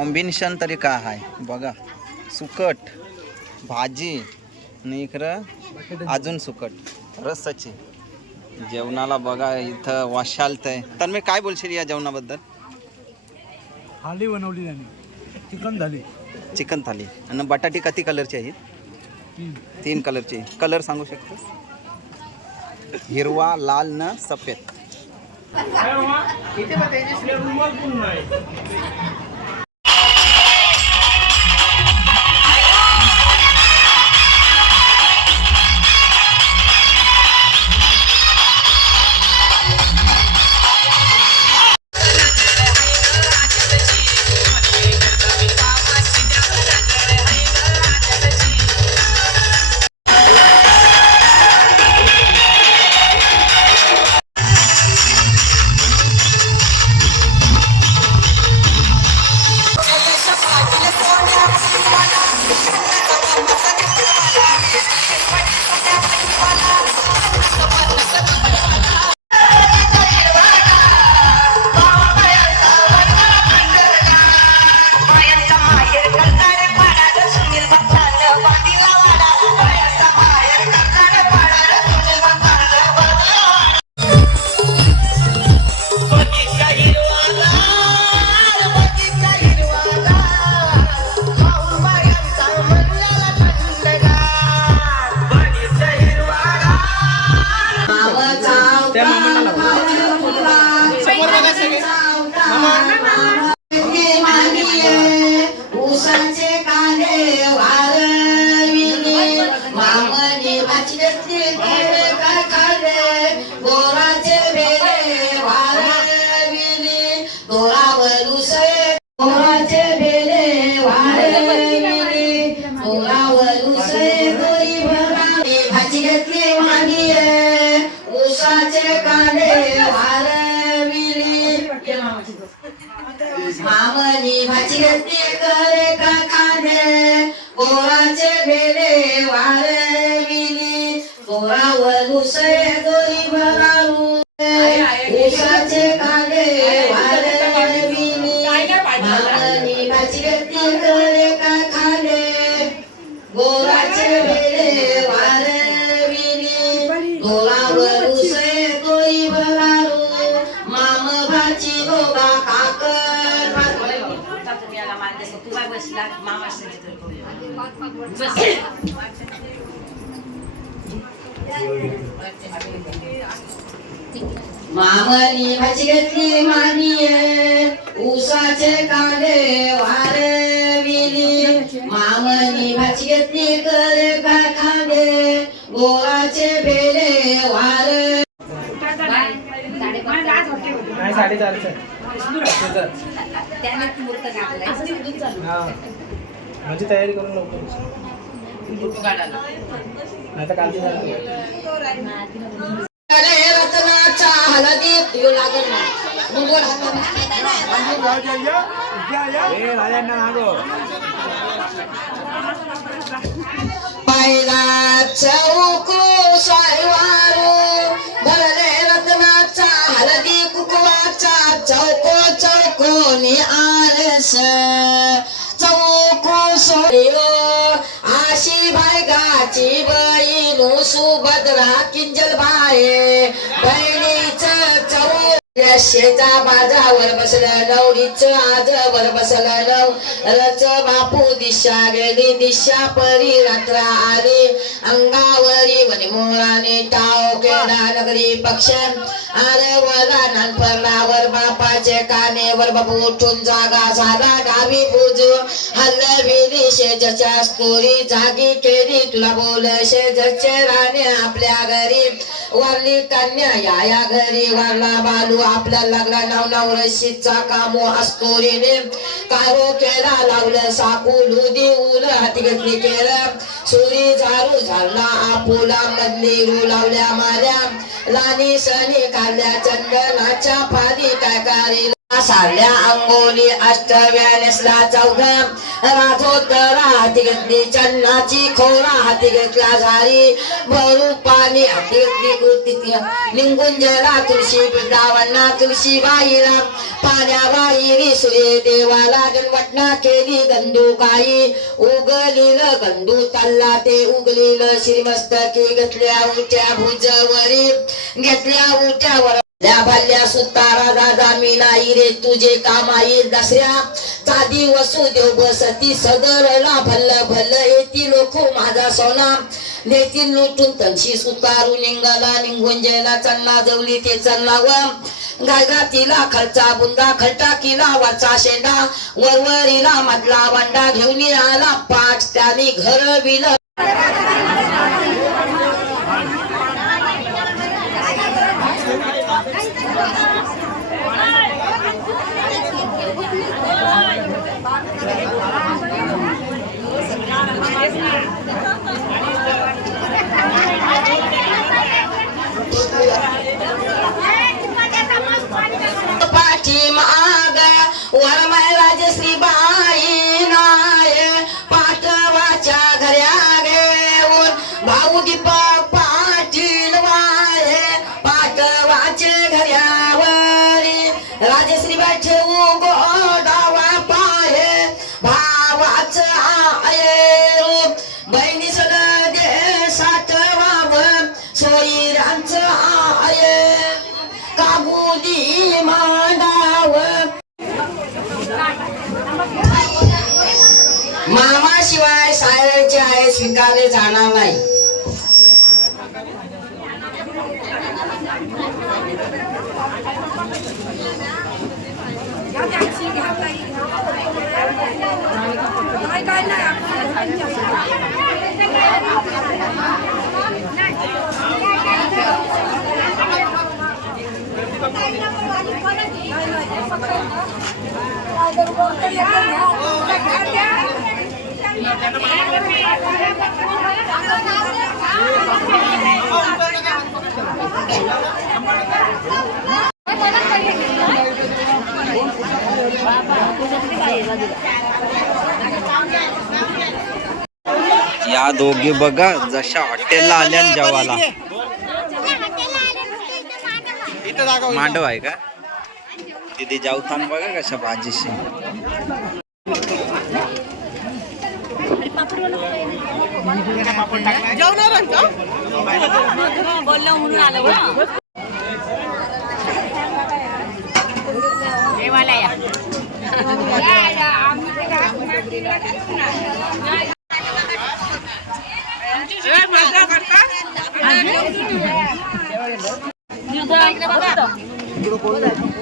Combination तरी काय आहे बघा. सुकट भाजी आणि इकडं अजून सुकट रस्साची. जेवणाला बघा इथं वाशालतंय. तर मी काय बोलशील या जेवणाबद्दल? थाली बनवली त्यांनी, चिकन थाली. चिकन थाली. आणि बटाटी किती कलरची आहेत? 3 कलरची. कलर सांगू शकतोस? हिरवा, लाल न सफेद. मामनी भाजी घेतली करे का खाणे गोराचे भेले वारविली गोरावर उसळे दोरी भरारू उसाचे कांदे वारविली मामनी भाजी घेतली करे का खाणे गोराचे भेले वारविली गोरावर उसळे दोरी भरारू माम भाजी गोगा मामनी भाजी घेतली मानिये उसाचे कांदे वारविली मामनी भाजी घेतली करे काय खांदे गोराचे बेले वार 4:30 म्हणजे तयारी करून लवकर आता कालची रत्नाच्या हलदीत येऊ लागल पहिला चौको स्वायवारू भरले रत्नाचा हलदी कुकवाचा चौको चौकोनी आरस चौको सोयो आशी बायगाची बहीण सुभद्रा किंजल बाये बहिणीचं चौ शेजा बाजावर बसलं नवरीचं आजवर बसलं नवरच बापू दिशा गेली दिशा परी रात्र आली अंगावरी वनी मोराने टाव केला नगरी पक्ष आरे वरा नानपणावर बापाचे कानेवर बापू उठून जागा झाला डावी बुजू हल्लविली शेजाच्या स्तोरी जागी केली तुला बोल शेजाचे राणे आपल्या घरी वारली कन्या या घरी वारला बालू आपल्या लागला नाव रशीचा कामो असतोरीने कारो केला लावलं साकूलू देऊन हाती घेतली केलं सुरी झारू झाला आपुला मधली रू लावल्या माऱ्या लानी सनी काढल्या चंदनाच्या पाणी काय सारल्या अंगोली अष्टव्या नेसला चौघा राधोत्तरा हाती घेतली चन्नाची खोरा हाती घेतला झारी भरू पाणी हाती घेतली कृती लिंगुंजला तुळशी वृंदावना तुळशी बाईला पाण्याबाई विसुरे देवाला जन्मटना केली गंधुकाई उगलील गंधू तल्ला ते उगलील श्रीमस्तकी घेतल्या उठ्या भुजवरी घेतल्या उठ्यावर भाल्या सुतारा दादा मी नाही रे तुझे काम येईल दसऱ्या चादी वसुदेव बसती सदरला भल्ल भल्ल येती लोक माझा सोना देतील लुटून तनशी सुतारू निंगाला निघून जेला चन्ना जवली ते चन्नावर गायगातीला खर्चा बुंदा खलटा किला वरचा शेंडा वरवरीला मधला वंडा घेऊन आला पाठ त्याने घर बिल पाठी माग वरमायला श्रीबाई नाय पाठवाच्या घऱ्या घेऊन भाऊ दीपक पाटील वाय पाठवाचे घऱ्यावरी राजश्रीबाई ठेवू गोडावा पाय भावाच आये बहिणी सद दे साठवाव सोयीरांच आये काबुदी मांडाव मामाशिवाय सायरचे आहे स्वीकारले जाणार नाही या दोघी बघा जशा हॉटेलला आल्या न जेवायला. मांडव आहे का तिथे जेवताना बघा कशा भाजीशी.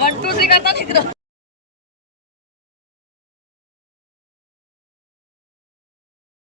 मट्टू करता